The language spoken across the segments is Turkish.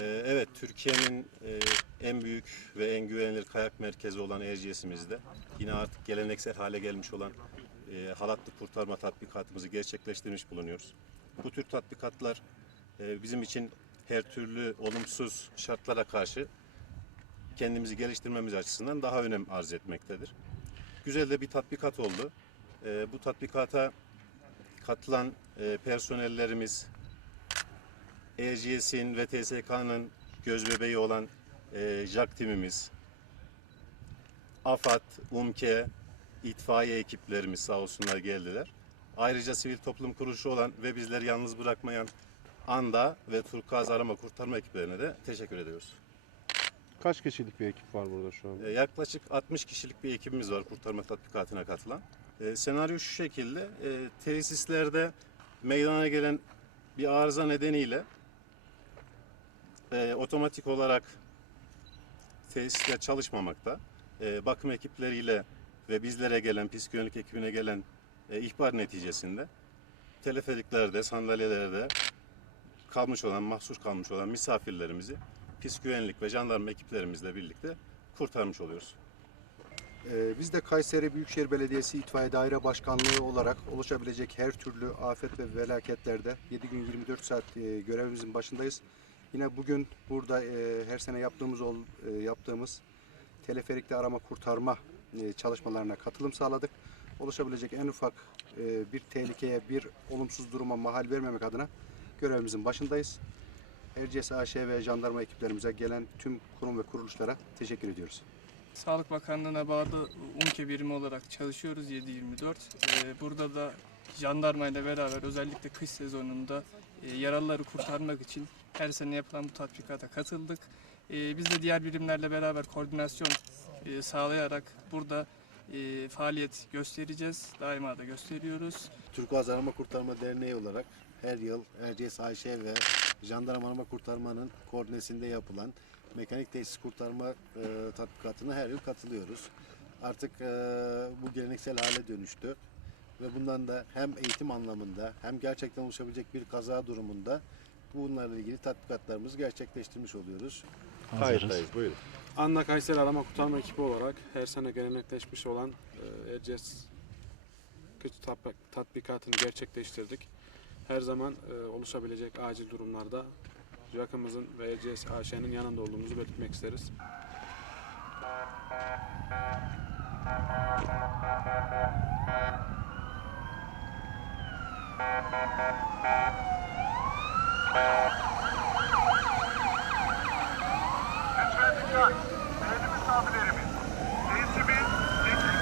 Ee, evet, Türkiye'nin e, en büyük ve en güvenilir kayak merkezi olan Erciyes'imizde yine artık geleneksel hale gelmiş olan e, halatlı kurtarma tatbikatımızı gerçekleştirmiş bulunuyoruz. Bu tür tatbikatlar e, bizim için her türlü olumsuz şartlara karşı kendimizi geliştirmemiz açısından daha önem arz etmektedir. Güzel de bir tatbikat oldu. Bu tatbikata katılan personellerimiz, ECS'in ve TSK'nın göz bebeği olan e, JAK timimiz, AFAD, UMKE, itfaiye ekiplerimiz sağ olsunlar geldiler. Ayrıca sivil toplum kuruluşu olan ve bizleri yalnız bırakmayan ANDA ve Turkuaz Arama Kurtarma ekiplerine de teşekkür ediyoruz. Kaç kişilik bir ekip var burada şu anda? E, yaklaşık 60 kişilik bir ekibimiz var kurtarma tatbikatına katılan. E, senaryo şu şekilde, e, tesislerde meydana gelen bir arıza nedeniyle e, otomatik olarak tesisler çalışmamakta. E, bakım ekipleriyle ve bizlere gelen, güvenlik ekibine gelen e, ihbar neticesinde teleferiklerde, sandalyelerde kalmış olan, mahsur kalmış olan misafirlerimizi pis ve jandarma ekiplerimizle birlikte kurtarmış oluyoruz. Ee, Biz de Kayseri Büyükşehir Belediyesi İtfaiye Daire Başkanlığı olarak oluşabilecek her türlü afet ve felaketlerde 7 gün 24 saat e, görevimizin başındayız. Yine bugün burada e, her sene yaptığımız ol- e, yaptığımız teleferikte arama kurtarma e, çalışmalarına katılım sağladık. Oluşabilecek en ufak e, bir tehlikeye, bir olumsuz duruma mahal vermemek adına görevimizin başındayız. Erciyes AŞ ve jandarma ekiplerimize gelen tüm kurum ve kuruluşlara teşekkür ediyoruz. Sağlık Bakanlığı'na bağlı UMKE birimi olarak çalışıyoruz 7-24. Ee, Burada da jandarma ile beraber özellikle kış sezonunda e, yaralıları kurtarmak için her sene yapılan bu tatbikata katıldık. Ee, Biz de diğer birimlerle beraber koordinasyon e, sağlayarak burada e, faaliyet göstereceğiz. Daima da gösteriyoruz. Turkuaz Arama Kurtarma Derneği olarak her yıl Erciyes AŞ ve Jandarma Arama Kurtarma'nın koordinesinde yapılan mekanik tesis kurtarma e, tatbikatına her yıl katılıyoruz. Artık e, bu geleneksel hale dönüştü ve bundan da hem eğitim anlamında hem gerçekten oluşabilecek bir kaza durumunda bunlarla ilgili tatbikatlarımızı gerçekleştirmiş oluyoruz. Kayıttayız, buyurun. Anla Kayseri Arama Kurtarma ekibi olarak her sene gelenekleşmiş olan e, Erciyes tatbik- tatbikatını gerçekleştirdik. Her zaman e, oluşabilecek acil durumlarda JAK'ımızın ve Erciyes AŞ'nin yanında olduğumuzu belirtmek isteriz. Lütfen dikkat. Değerli misafirlerimiz. Tesimin geçiş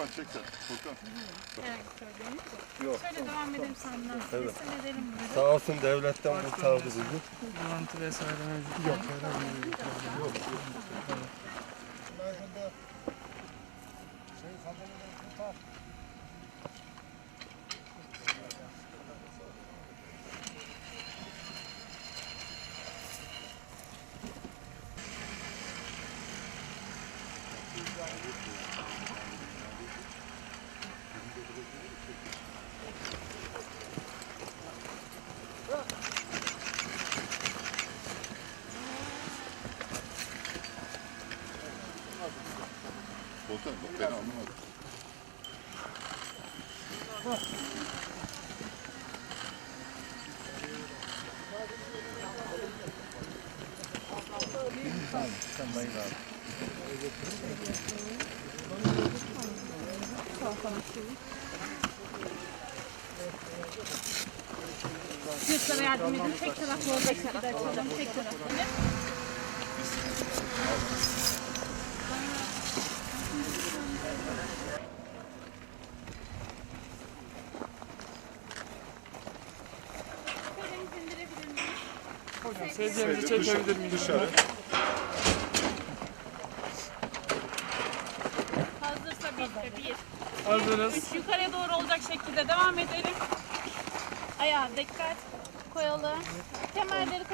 Furkan çek sen. Furkan. Söyleyeyim. Şöyle devam edelim senden. Evet. edelim bunu. Sağ olsun devletten kurtardı bizi. Bulantı vesaire mevcut. Yok. Çocuklara yardım edin. Tek taraflı olacak. Tek taraflı. Tek taraflı. Hocam sedyeleri çekebilir miyiz? Dışarı. Hazırsa bir, bir. Hazırız. Üç yukarıya doğru olacak şekilde devam edelim. Ayağa dikkat koyalım. Kemerleri